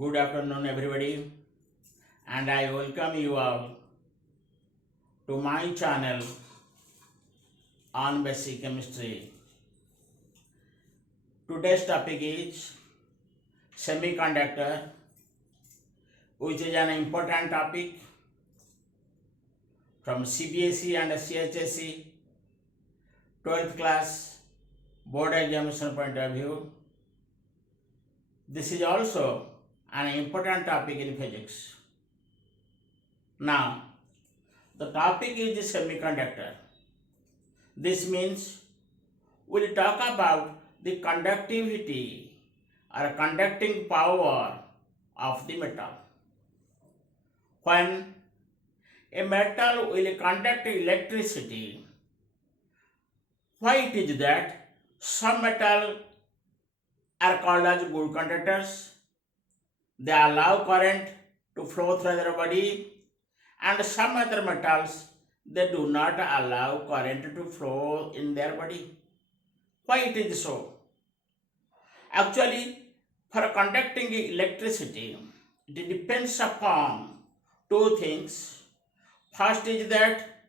Good afternoon, everybody, and I welcome you all to my channel on basic chemistry. Today's topic is semiconductor, which is an important topic from CBSE and CHSE 12th class board examination point of view. This is also an important topic in physics. Now, the topic is semiconductor. This means we'll talk about the conductivity or conducting power of the metal. When a metal will conduct electricity, why it is that some metal are called as good conductors? They allow current to flow through their body, and some other metals they do not allow current to flow in their body. Why it is so? Actually, for conducting electricity, it depends upon two things. First is that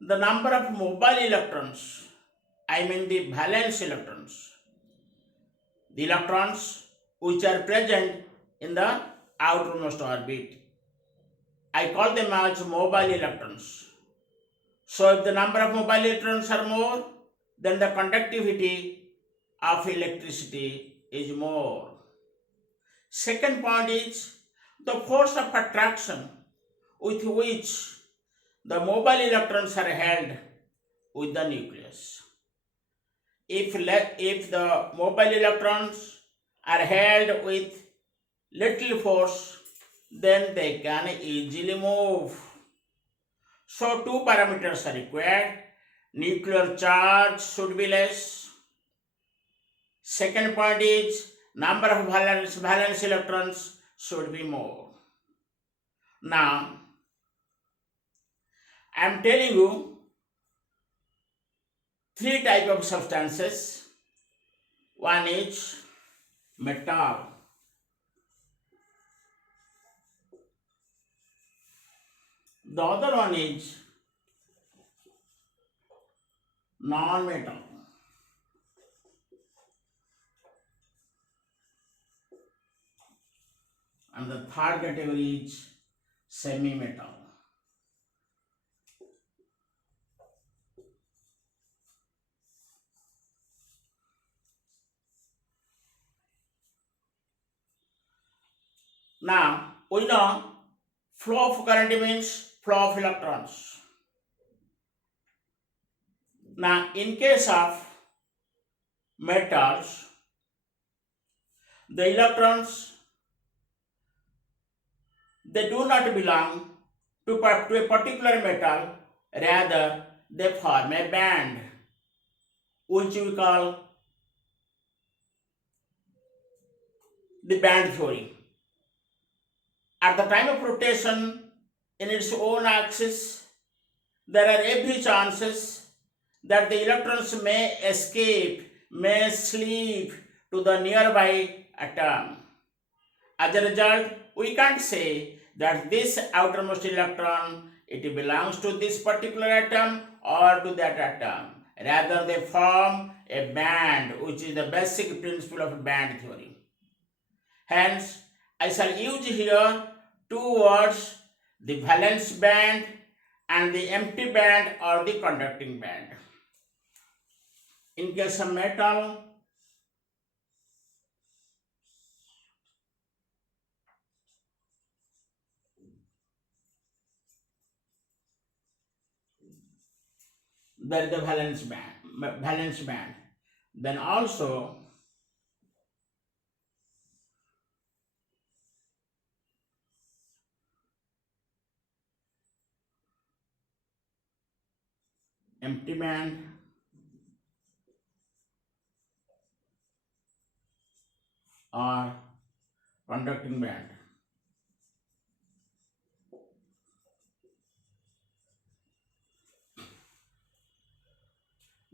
the number of mobile electrons, I mean the valence electrons, the electrons which are present in the outermost orbit. I call them as mobile electrons. So if the number of mobile electrons are more, then the conductivity of electricity is more. Second point is the force of attraction with which the mobile electrons are held with the nucleus. If the mobile electrons are held with little force, then they can easily move. So two parameters are required. Nuclear charge should be less. Second point is number of valence electrons should be more. Now, I am telling you three types of substances. One is metal. The other one is non-metal. And the third category is semi-metal. Now, we know flow of current means flow of electrons. Now, in case of metals, the electrons, they do not belong to a particular metal, rather they form a band, which we call the band theory. At the time of rotation in its own axis, there are every chances that the electrons may escape, may slip to the nearby atom. As a result, we can't say that this outermost electron, it belongs to this particular atom or to that atom. Rather, they form a band, which is the basic principle of band theory. Hence, I shall use here two words, the valence band and the empty band or the conducting band. In case of metal, there is the valence band. Then also empty band or conducting band.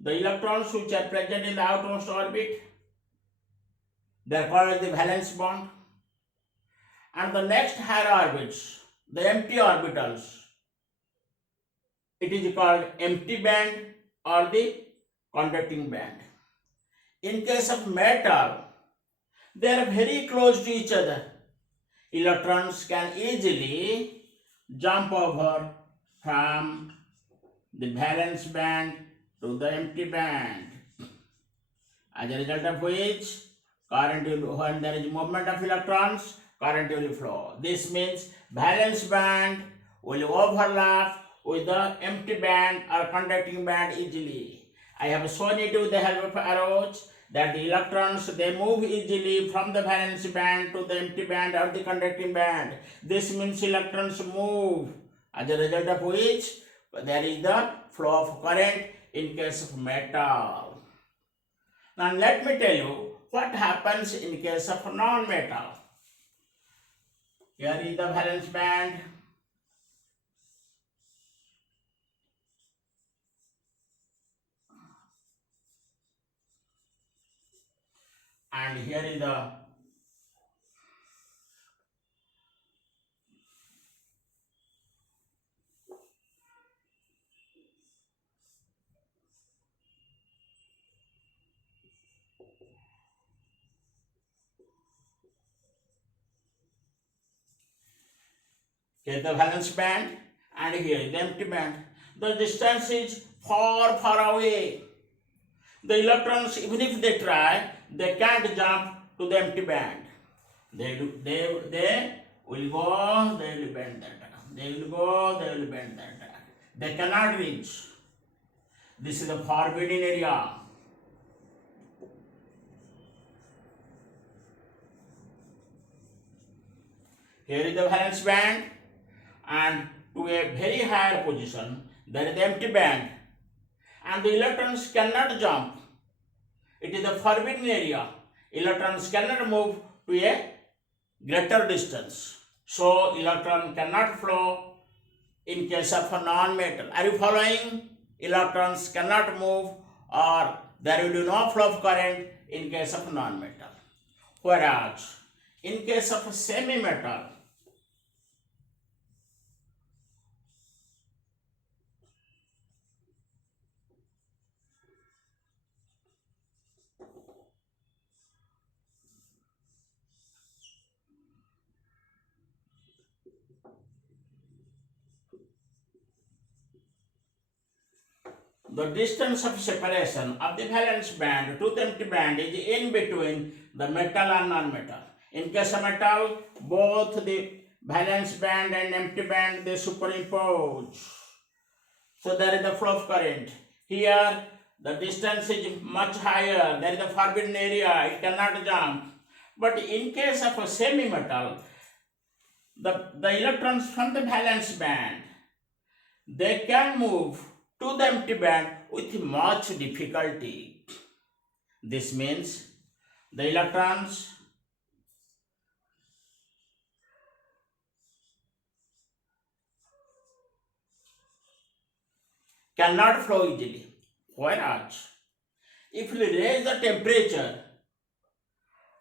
The electrons which are present in the outermost orbit, they are called as the valence bond. and the next higher orbits, the empty orbitals, it is called empty band or the conducting band. In case of metal, they are very close to each other. Electrons can easily jump over from the valence band to the empty band. As a result of which, current will, when there is movement of electrons, current will flow. This means valence band will overlap with the empty band or conducting band easily. I have shown it with the help of arrows that the electrons, they move easily from the valence band to the empty band or the conducting band. This means electrons move, as a result of which there is the flow of current in case of metal. Now let me tell you what happens in case of non-metal. Here is the valence band. And here is the valence band, and here is the empty band. The distance is far away. The electrons, even if they try, they can't jump to the empty band. They will go, they will bend that. They will go, they will bend that. They cannot reach. This is the forbidden area. Here is the valence band, and to a very higher position, there is the empty band, and the electrons cannot jump. It is the forbidden area. Electrons cannot move to a greater distance. So, electron cannot flow in case of a non-metal. Are you following? Electrons cannot move, or there will be no flow of current in case of non-metal. Whereas, in case of a semi-metal, the distance of separation of the valence band to the empty band is in between the metal and non-metal. In case of metal, both the valence band and empty band, they superimpose. So there is the flow of current. Here, the distance is much higher. There is the forbidden area. It cannot jump. But in case of a semi-metal, the electrons from the valence band, they can move to the empty band with much difficulty. This means the electrons cannot flow easily. Whereas, if we raise the temperature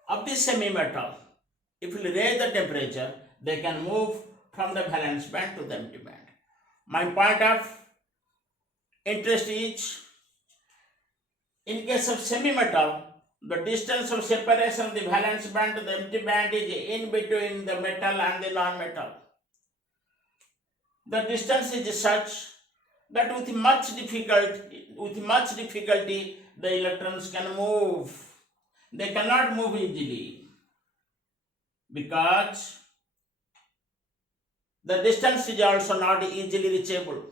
of this semi-metal, if we raise the temperature, they can move from the valence band to the empty band. My point of interest is, in case of semi-metal, the distance of separation of the valence band to the empty band is in between the metal and the non-metal. The distance is such that with much difficulty, the electrons can move. They cannot move easily because the distance is also not easily reachable.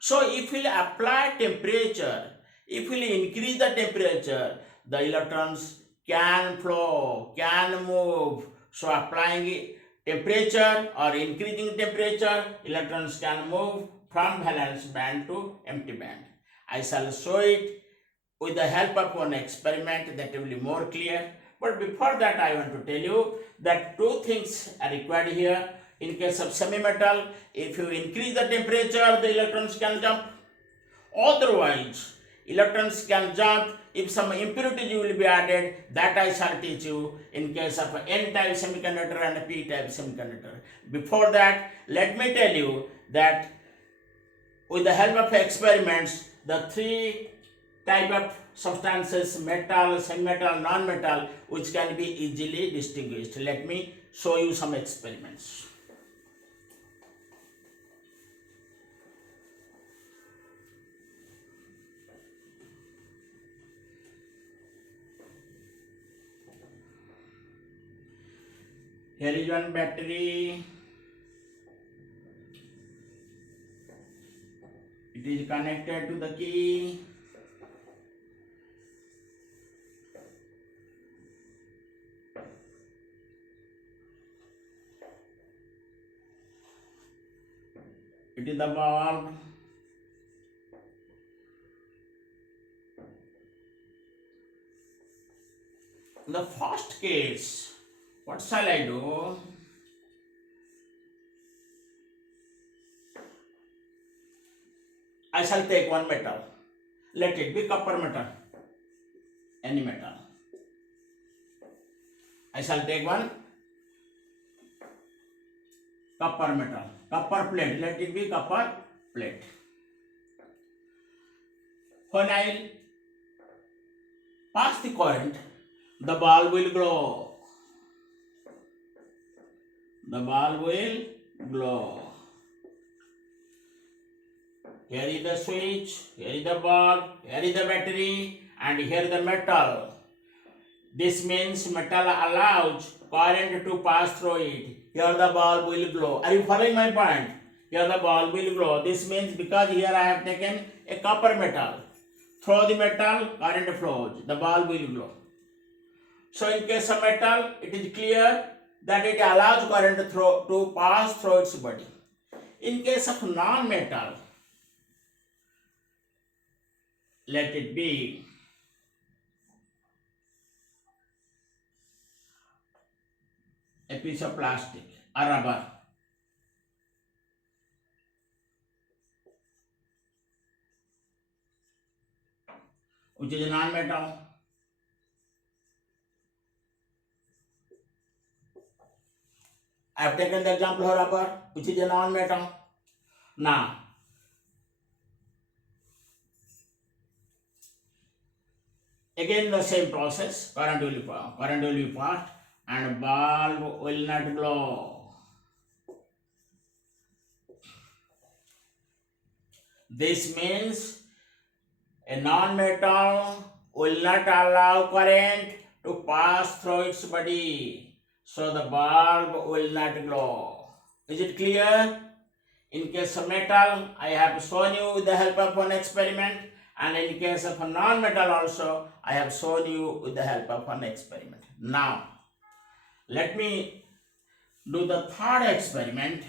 So if we apply temperature, if we increase the temperature, the electrons can flow, can move. So applying temperature or increasing temperature, electrons can move from valence band to empty band. I shall show it with the help of one experiment that will be more clear. But before that, I want to tell you that two things are required here. In case of semi-metal, if you increase the temperature, the electrons can jump. Otherwise, electrons can jump. If some impurities will be added, that I shall teach you in case of N-type semiconductor and P-type semiconductor. Before that, let me tell you that with the help of experiments, the three type of substances, metal, semi-metal, non-metal, which can be easily distinguished. Let me show you some experiments. Here is one battery. It is connected to the key. It is the bulb. In the first case, what shall I do? I shall take one metal. Let it be copper metal. Any metal. I shall take one copper metal. Copper plate. Let it be copper plate. When I pass the current, the bulb will glow. The bulb will glow. Here is the switch, here is the bulb, here is the battery, and here is the metal. This means metal allows current to pass through it. Here the bulb will glow. Are you following my point? Here the bulb will glow. This means because here I have taken a copper metal. Through the metal, current flows. The bulb will glow. So in case of metal, it is clear that it allows current to pass through its body. In case of non-metal, let it be a piece of plastic or rubber. Which is a non-metal. I have taken the example of rubber, which is a non-metal. Now, again the same process, current will be passed and bulb will not glow. This means a non-metal will not allow current to pass through its body, so the bulb will not glow. Is it clear? In case of metal, I have shown you with the help of one experiment, and in case of a non-metal also, I have shown you with the help of one experiment. Now, let me do the third experiment.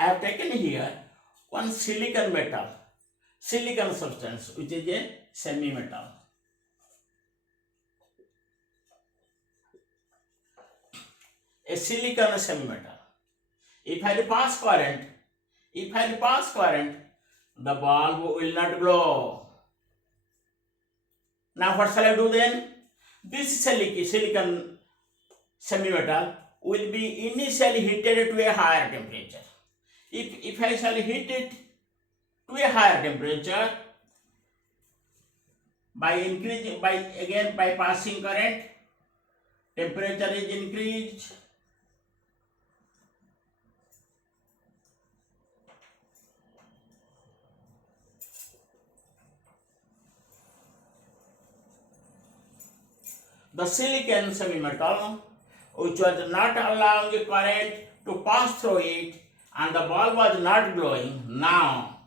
I have taken here one silicon substance, which is a semi-metal. A silicon semi-metal. If I pass current, the bulb will not glow. Now what shall I do then? This silicon semi-metal will be initially heated to a higher temperature. If I shall heat it to a higher temperature by passing current, temperature is increased. The silicon semi-metal, which was not allowing the current to pass through it, and the bulb was not glowing, now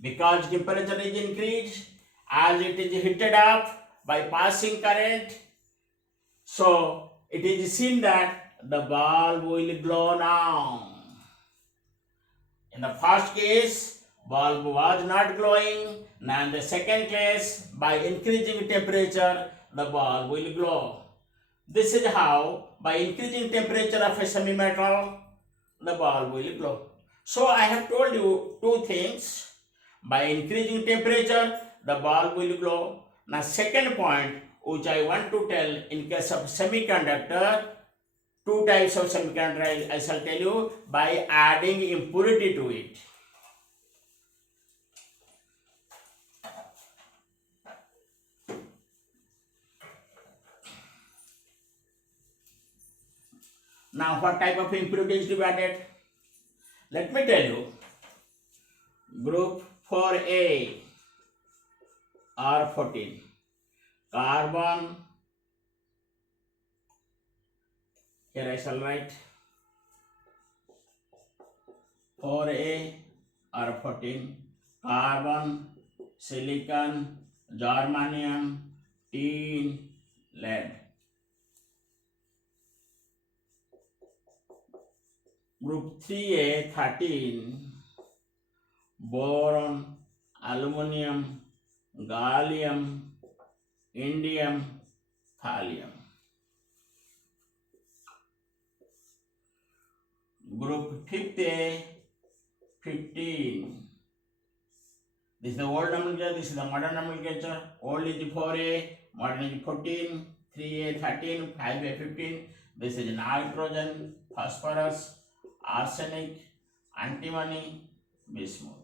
because temperature is increased, as it is heated up by passing current, so it is seen that the bulb will glow now. In the first case, bulb was not glowing. Now in the second case, by increasing temperature, the bulb will glow. This is how, by increasing temperature of a semi-metal, the bulb will glow. So I have told you two things. By increasing temperature, the bulb will glow. Now second point, which I want to tell, in case of semiconductor, two types of semiconductor I shall tell you, by adding impurity to it. Now what type of impurity is to be added? Let me tell you. Group 4A R14, carbon, here I shall write 4A R14, carbon, silicon, germanium, tin, lead. Group 3A 13, boron, aluminum, gallium, indium, thallium. Group 5A 15. This is the old nomenclature, this is the modern nomenclature. Old is 4A, modern is 14, 3A 13, 5A 15. This is nitrogen, phosphorus, arsenic, antimony, bismuth.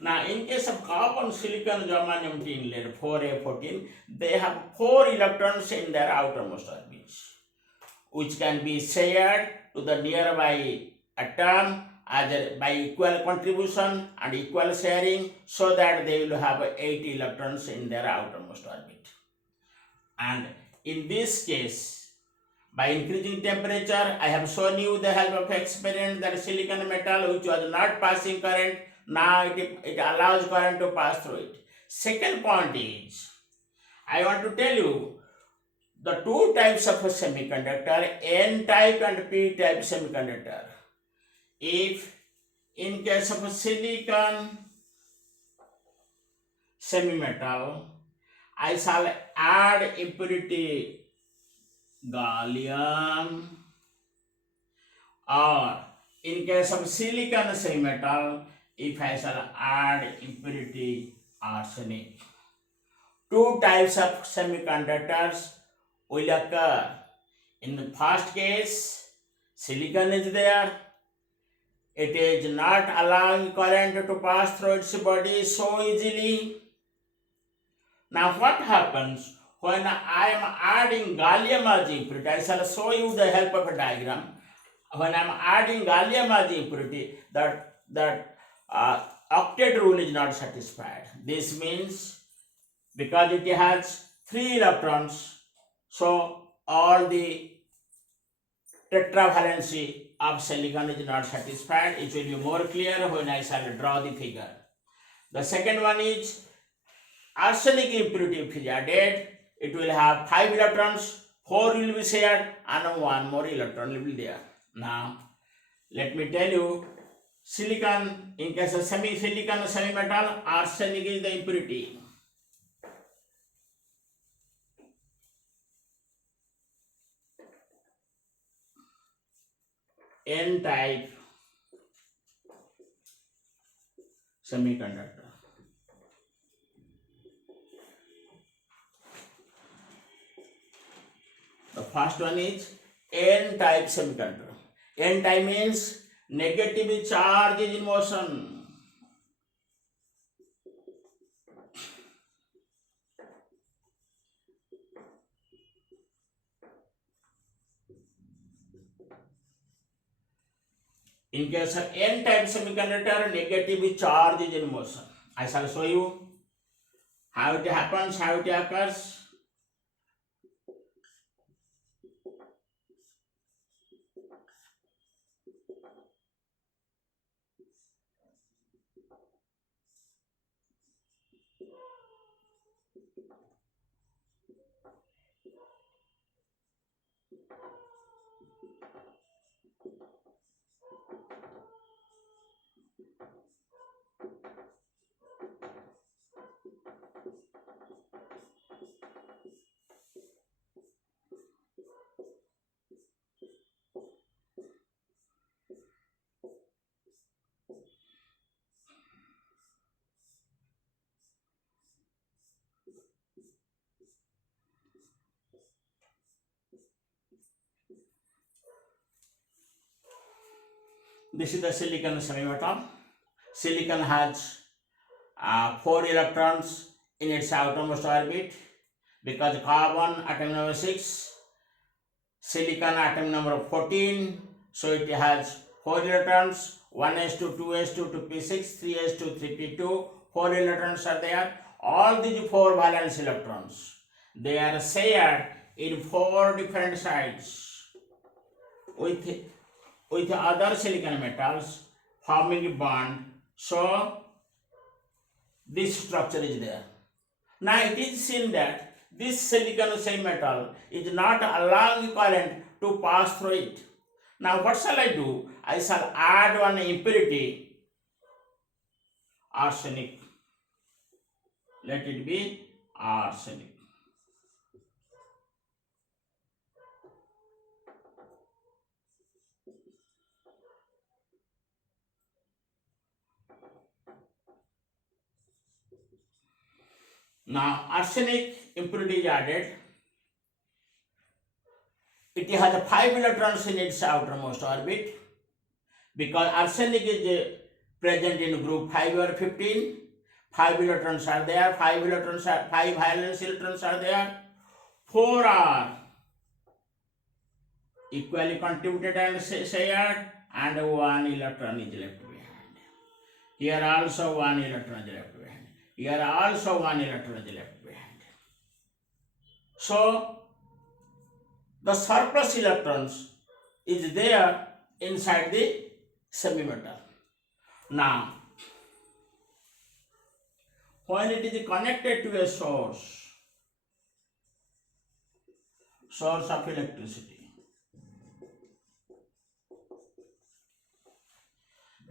Now, in case of carbon, silicon, germanium, tin, lead, 4A 14, they have 4 electrons in their outermost orbits, which can be shared to the nearby atom by equal contribution and equal sharing, so that they will have 8 electrons in their outermost orbit. And in this case, by increasing temperature, I have shown you the help of experiment that silicon metal, which was not passing current, now it allows current to pass through it. Second point is, I want to tell you the two types of a semiconductor, N-type and P-type semiconductor. If in case of a silicon semi-metal, I shall add impurity gallium, or in case of silicon semi-metal, if I shall add impurity arsenic. Two types of semiconductors will occur. In the first case, silicon is there. It is not allowing current to pass through its body so easily. Now what happens when I am adding gallium as impurity? I shall show you the help of a diagram. When I am adding gallium as impurity, that octet rule is not satisfied. This means because it has 3 electrons, so all the tetravalency of silicon is not satisfied. It will be more clear when I shall draw the figure. The second one is arsenic impurity. If is added, it will have 5 electrons, 4 will be shared, and 1 more electron will be there. Now, let me tell you, silicon, in case of silicon semi-metal, arsenic is the impurity. N-type semiconductor. The first one is N-type semiconductor. N-type means negative charge is in motion. In case of N-type semiconductor, negative charge is in motion. I shall show you how it happens, how it occurs. This is the silicon semimetal. Silicon has 4 electrons in its outermost orbit because carbon atom number 6, silicon atom number 14, so it has 4 electrons, 1s2, 2s2, 2p6, 3s2, 3p2, 4 electrons are there. All these 4 valence electrons, they are shared in 4 different sides with other silicon metals forming a bond. So this structure is there. Now it is seen that this silicon same metal is not allowing current to pass through it. Now what shall I do? I shall add one impurity, arsenic. Let it be arsenic. Now arsenic impurity is added. It has 5 electrons in its outermost orbit because arsenic is present in group 5 or 15. 5 electrons are there, 5 valence electrons are there. 4 are equally contributed and shared, and 1 electron is left behind. Here also 1 electron is left behind. Here also 1 electron is left behind. So the surplus electrons is there inside the semimetal. Now, when it is connected to a source of electricity,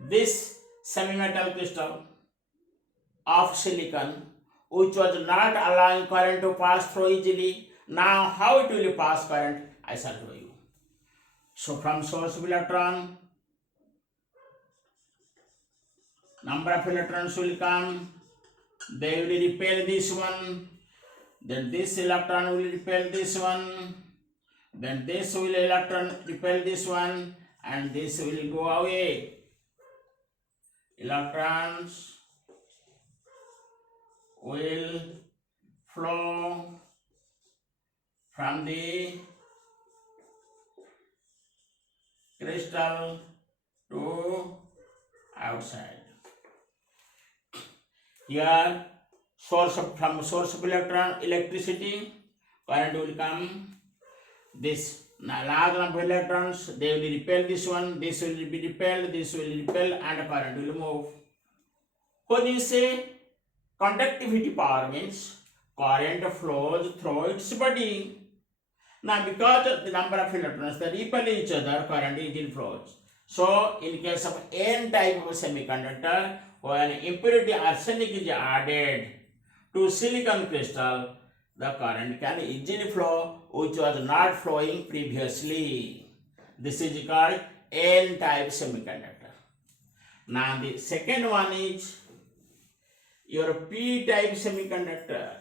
this semimetal crystal of silicon, which was not allowing current to pass through easily, now how it will pass current, I shall show you. So from source of electron, number of electrons will come, they will repel this one, then this electron will repel this one, then this will electron repel this one, and this will go away. Electrons will flow from the crystal to outside. Here from source of electricity, current will come. This large number of electrons, they will repel this one, this will be repelled, this will repel, and current will move. When you say conductivity power means current flows through its body. Now because of the number of electrons that repel each other, current easily flows. So in case of N type of semiconductor, when impurity arsenic is added to silicon crystal, the current can easily flow, which was not flowing previously. This is called N type semiconductor. Now the second one is your P type semiconductor.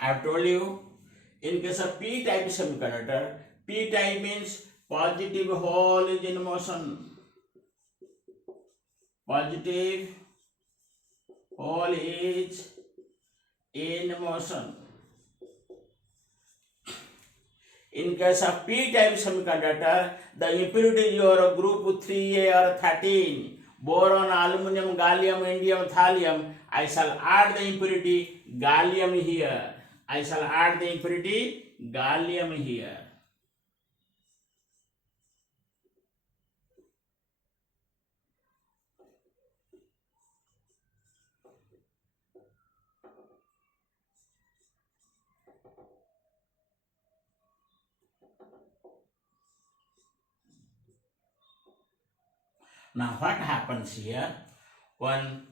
I have told you, in case of P type semiconductor, P type means positive hole is in motion. Positive hole is in motion. In case of p-type semiconductor, the impurities are group 3a or 13. Boron, aluminum, gallium, indium, thallium. I shall add the impurity gallium here. I shall add the impurity gallium here. Now what happens here? When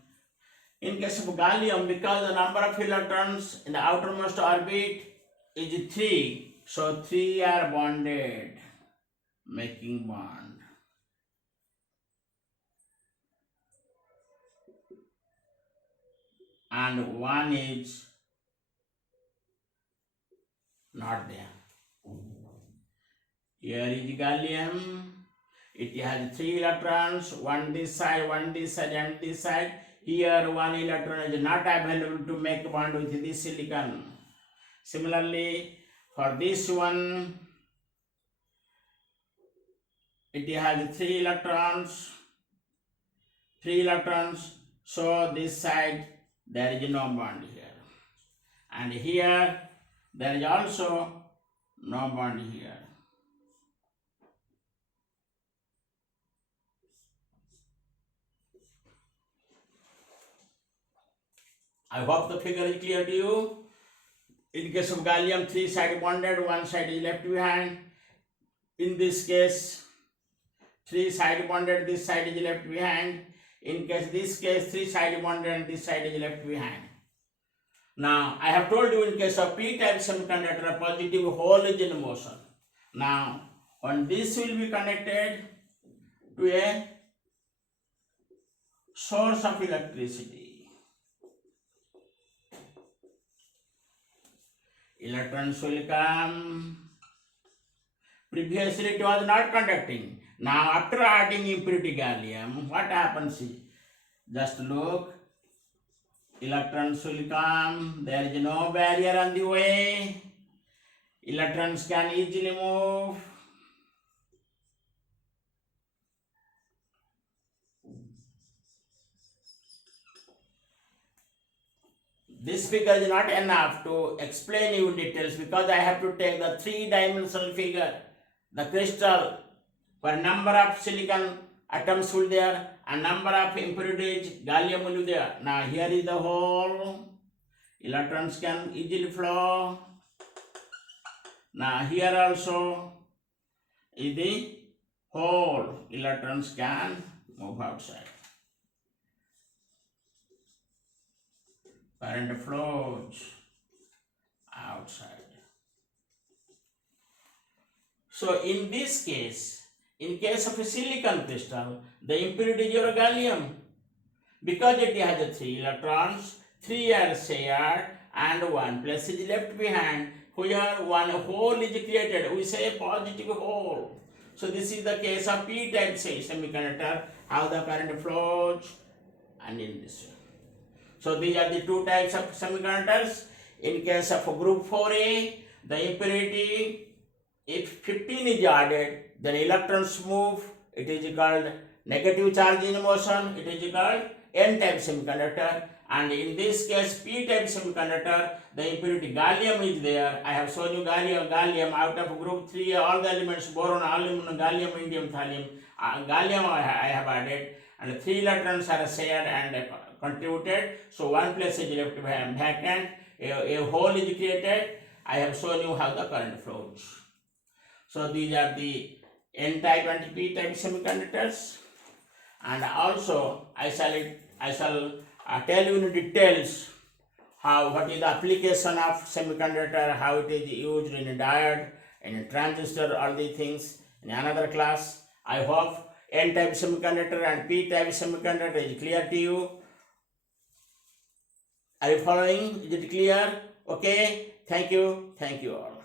in case of gallium, because the number of electrons in the outermost orbit is 3, so 3 are bonded, making bond. And 1 is not there. Here is gallium. It has 3 electrons, one this side, and this side. Here 1 electron is not available to make bond with this silicon. Similarly, for this one, it has 3 electrons, so this side there is no bond here. And here there is also no bond here. I hope the figure is clear to you. In case of gallium, 3 side bonded, 1 side is left behind. In this case, 3 side bonded, this side is left behind. In this case, 3 side bonded and this side is left behind. Now, I have told you in case of p-type semiconductor, a positive hole is in motion. Now, when this will be connected to a source of electricity, electrons will come. Previously it was not conducting. Now after adding impurity gallium, what happens is, just look, electrons will come, there is no barrier on the way, electrons can easily move. This figure is not enough to explain you in details because I have to take the 3-dimensional figure, the crystal, where number of silicon atoms will there and number of impurities gallium will be there. Now here is the hole, electrons can easily flow. Now here also is the hole, electrons can move outside. Current flows outside. So in this case, in case of a silicon crystal, the impurity is gallium. Because it has 3 electrons, 3 are shared and 1 plus is left behind. Where 1 hole is created, we say positive hole. So this is the case of p-type semiconductor, how the current flows, and in this way. So these are the 2 types of semiconductors. In case of group 4a, the impurity, if 15 is added, then electrons move. It is called negative charge in motion. It is called n-type semiconductor. And in this case, p-type semiconductor, the impurity gallium is there. I have shown you gallium out of group 3, all the elements, boron, aluminum, gallium, indium, thallium. Gallium I have added, and 3 electrons are shared and contributed. So 1 place is left vacant, a hole is created. I have shown you how the current flows. So these are the n-type and p-type semiconductors. And also I shall tell you in details what is the application of semiconductor, how it is used in a diode, in a transistor, all these things in another class. I hope n-type semiconductor and p-type semiconductor is clear to you. Are you following? Is it clear? Okay. Thank you all.